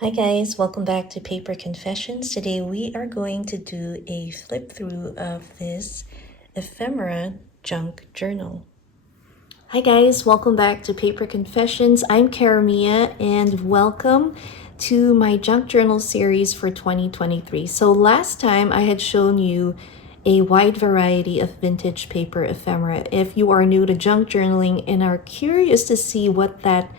Hi guys, welcome back to Paper Confessions. Today we are going to do a flip through of this Ephemera junk journal. Hi guys, welcome back to Paper Confessions. I'm Karamia and welcome to my junk journal series for 2023. So last time I had shown you a wide variety of vintage paper ephemera. If you are new to junk journaling and are curious to see what that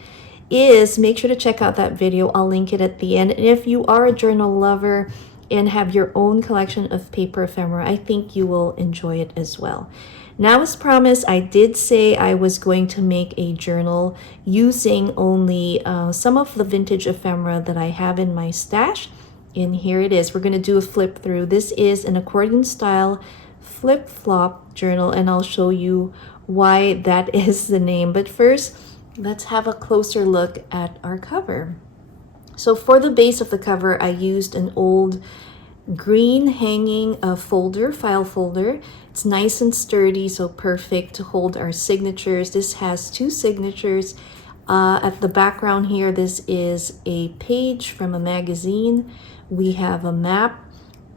is, make sure to check out that video. I'll link it at the end. And if you are a journal lover and have your own collection of paper ephemera, I think you will enjoy it as well. Now, as promised, I did say I was going to make a journal using only some of the vintage ephemera that I have in my stash. And here it is. We're going to do a flip through. This is an accordion style flip-flop journal, and I'll show you why that is the name. But first, let's have a closer look at our cover. So for the base of the cover, I used an old green hanging file folder. It's nice and sturdy, so perfect to hold our signatures. This has two signatures. At the background here, this is a page from a magazine. We have a map,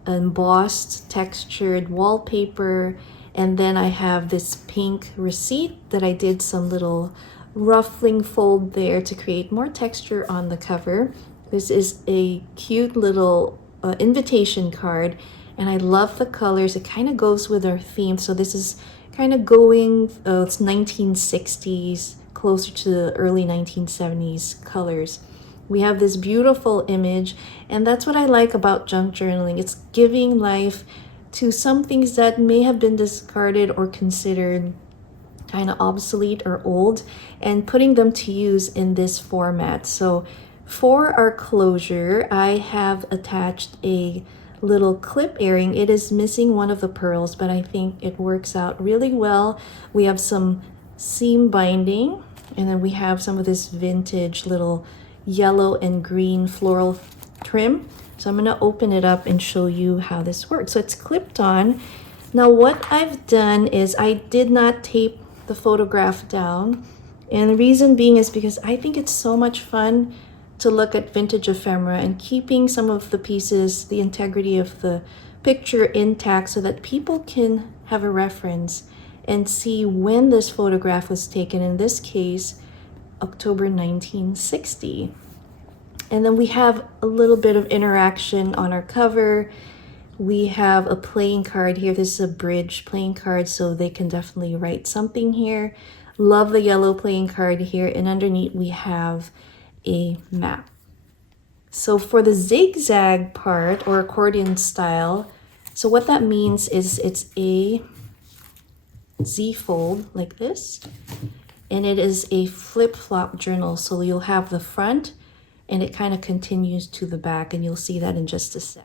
embossed, textured wallpaper, and then I have this pink receipt that I did some little ruffling fold there to create more texture on the cover. This is a cute little invitation card, and I love the colors. It kind of goes with our theme. So this is kind of going, it's 1960s, closer to the early 1970s colors. We have this beautiful image, and that's what I like about junk journaling. It's giving life to some things that may have been discarded or considered kind of obsolete or old, and putting them to use in this format. So for our closure, I have attached a little clip earring. It is missing one of the pearls, but I think it works out really well. We have some seam binding, and then we have some of this vintage little yellow and green floral trim. So I'm going to open it up and show you how this works. So it's clipped on. Now what I've done is I did not tape the photograph down, and the reason being is because I think it's so much fun to look at vintage ephemera and keeping some of the pieces, the integrity of the picture intact, so that people can have a reference and see when this photograph was taken, in this case October 1960. And then we have a little bit of interaction on our cover. We have a playing card here. This is a bridge playing card, so they can definitely write something here. Love the yellow playing card here. And underneath we have a map. So for the zigzag part, or accordion style, so what that means is it's a Z fold like this. And it is a flip-flop journal. So you'll have the front and it kind of continues to the back, and you'll see that in just a sec.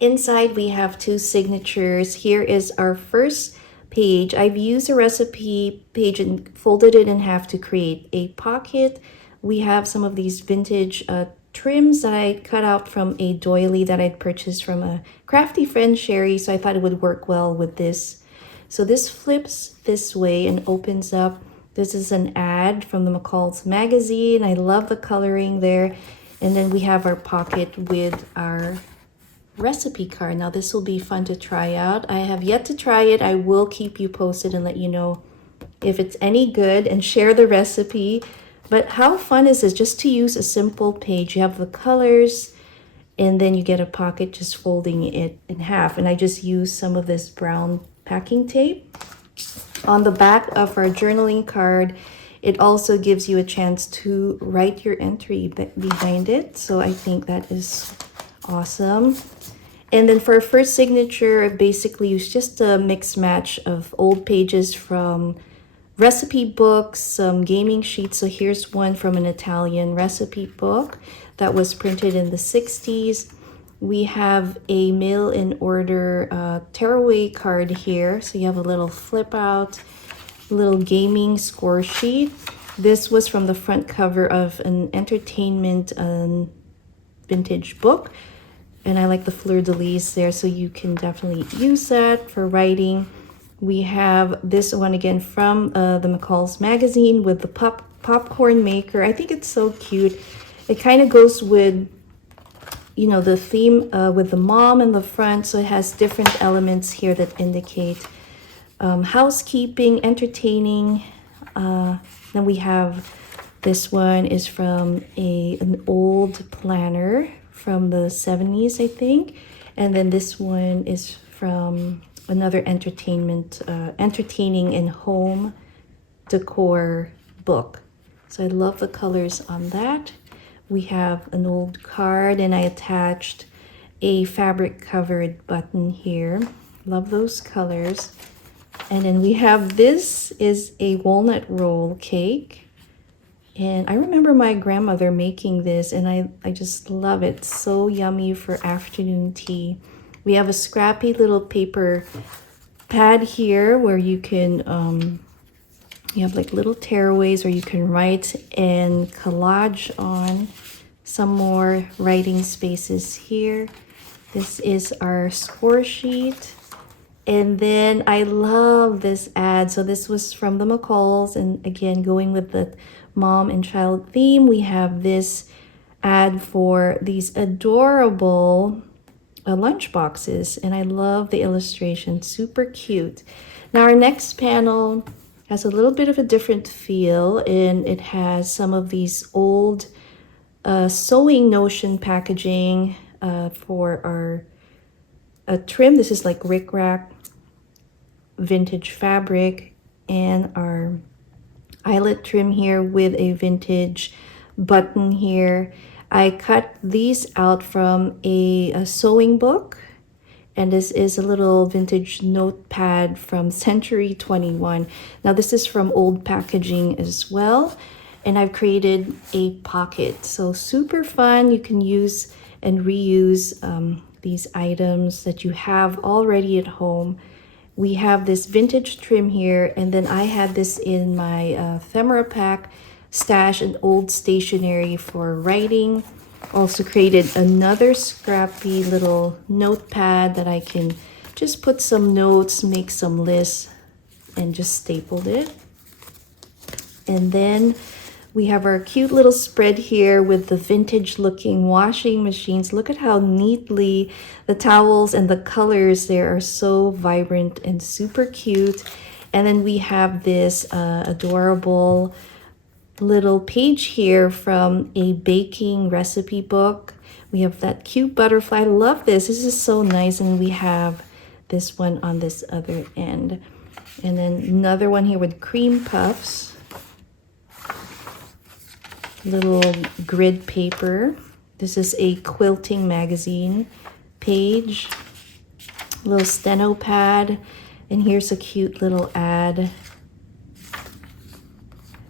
Inside we have two signatures. Here is our first page. I've used a recipe page and folded it in half to create a pocket. We have some of these vintage trims that I cut out from a doily that I'd purchased from a crafty friend, Sherry, so I thought it would work well with this. So this flips this way and opens up. This is an ad from the McCall's magazine. I love the coloring there. And then we have our pocket with our recipe card. Now this will be fun to try out. I have yet to try it. I will keep you posted and let you know if it's any good and share the recipe. But how fun is this, just to use a simple page? You have the colors, and then you get a pocket just folding it in half. And I just used some of this brown packing tape. On the back of our journaling card, it also gives you a chance to write your entry behind it. So I think that is awesome. And then for our first signature, I basically used just a mixed match of old pages from recipe books, some gaming sheets. So here's one from an Italian recipe book that was printed in the 60s. We have a mail-in order tearaway card here. So you have a little flip out, little gaming score sheet. This was from the front cover of an entertainment vintage book. And I like the fleur-de-lis there, so you can definitely use that for writing. We have this one again from the McCall's magazine with the popcorn maker. I think it's so cute. It kind of goes with you know, the theme with the mom in the front. So it has different elements here that indicate housekeeping, entertaining. Then we have this one is from an old planner from the 70s, I think. And then this one is from another entertaining and home decor book. So I love the colors on that. We have an old card, and I attached a fabric covered button here. Love those colors. And then we have, this is a walnut roll cake. And I remember my grandmother making this, and I just love it. So yummy for afternoon tea. We have a scrappy little paper pad here where you can, you have like little tearaways where you can write and collage on. Some more writing spaces here. This is our score sheet. And then I love this ad. So this was from the McCalls, and again, going with the mom and child theme, we have this ad for these adorable lunch boxes, and I love the illustration, super cute. Now our next panel has a little bit of a different feel, and it has some of these old sewing notion packaging for our trim. This is like rickrack vintage fabric, and our eyelet trim here with a vintage button here. I cut these out from a sewing book, and this is a little vintage notepad from Century 21. Now this is from old packaging as well, and I've created a pocket. So super fun. You can use and reuse these items that you have already at home. We have this vintage trim here, and then I had this in my ephemera pack stash and old stationery for writing. Also created another scrappy little notepad that I can just put some notes, make some lists, and just stapled it. And then we have our cute little spread here with the vintage looking washing machines. Look at how neatly the towels and the colors there are so vibrant and super cute. And then we have this adorable little page here from a baking recipe book. We have that cute butterfly. I love this. This is so nice. And we have this one on this other end. And then another one here with cream puffs. Little grid paper. This is a quilting magazine page. Little steno pad. And here's a cute little ad.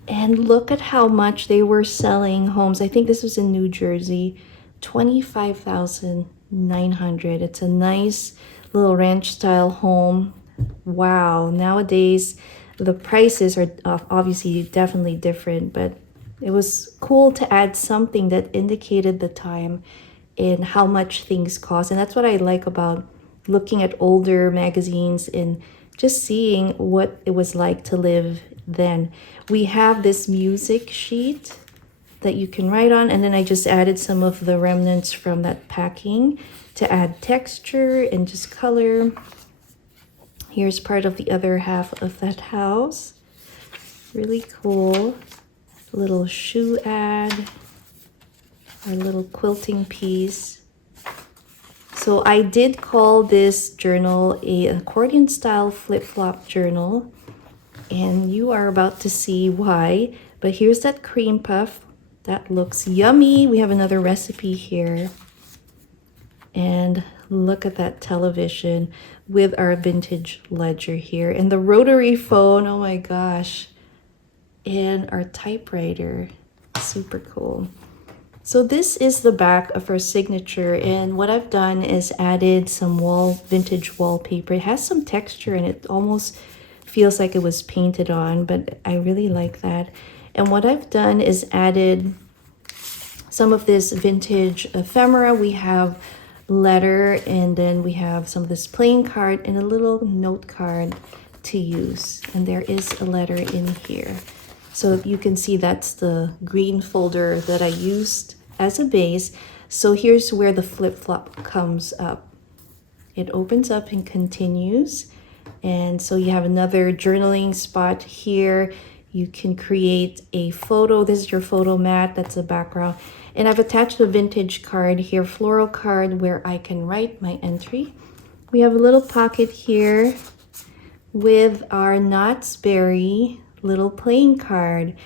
And look at how much they were selling homes. I think this was in New Jersey. $25,900. It's a nice little ranch style home. Wow. Nowadays, the prices are obviously definitely different, but it was cool to add something that indicated the time and how much things cost. And that's what I like about looking at older magazines and just seeing what it was like to live then. We have this music sheet that you can write on, and then I just added some of the remnants from that packing to add texture and just color. Here's part of the other half of that house. Really cool. Little shoe ad, a little quilting piece. So I did call this journal a accordion style flip-flop journal, and you are about to see why. But here's that cream puff. That looks yummy. We have another recipe here. And look at that television with our vintage ledger here. And the rotary phone, oh my gosh. And our typewriter, super cool. So this is the back of our signature, and what I've done is added some vintage wallpaper. It has some texture and it almost feels like it was painted on, but I really like that. And what I've done is added some of this vintage ephemera. We have letter, and then we have some of this playing card and a little note card to use. And there is a letter in here. So you can see that's the green folder that I used as a base. So here's where the flip-flop comes up. It opens up and continues. And so you have another journaling spot here. You can create a photo. This is your photo mat. That's a background. And I've attached a vintage card here, floral card, where I can write my entry. We have a little pocket here with our Knott's Berry little playing card.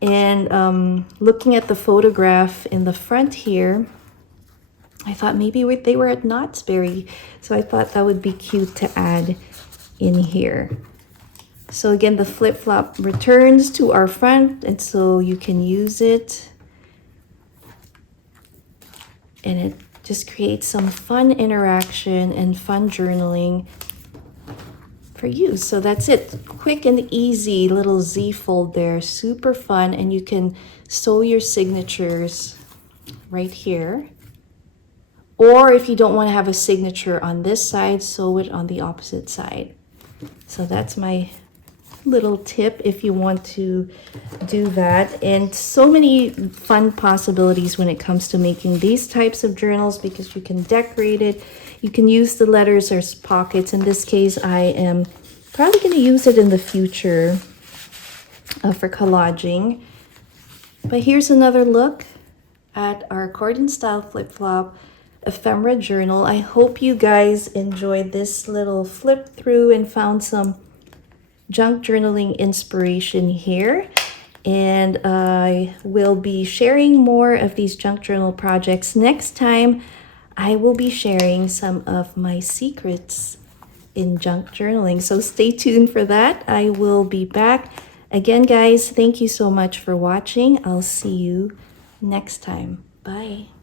And looking at the photograph in the front here, I thought maybe they were at Knott's Berry. So I thought that would be cute to add in here. So again, the flip-flop returns to our front, and so you can use it. And it just creates some fun interaction and fun journaling for you. So that's it. Quick and easy little Z fold there. Super fun. And you can sew your signatures right here. Or if you don't want to have a signature on this side, sew it on the opposite side. So that's my little tip if you want to do that. And so many fun possibilities when it comes to making these types of journals, because you can decorate it. You can use the letters as pockets. In this case, I am probably going to use it in the future for collaging. But here's another look at our accordion style flip-flop ephemera journal. I hope you guys enjoyed this little flip through and found some junk journaling inspiration here. And I will be sharing more of these junk journal projects. Next time, I will be sharing some of my secrets in junk journaling. So stay tuned for that. I will be back. Again, guys, thank you so much for watching. I'll see you next time. Bye.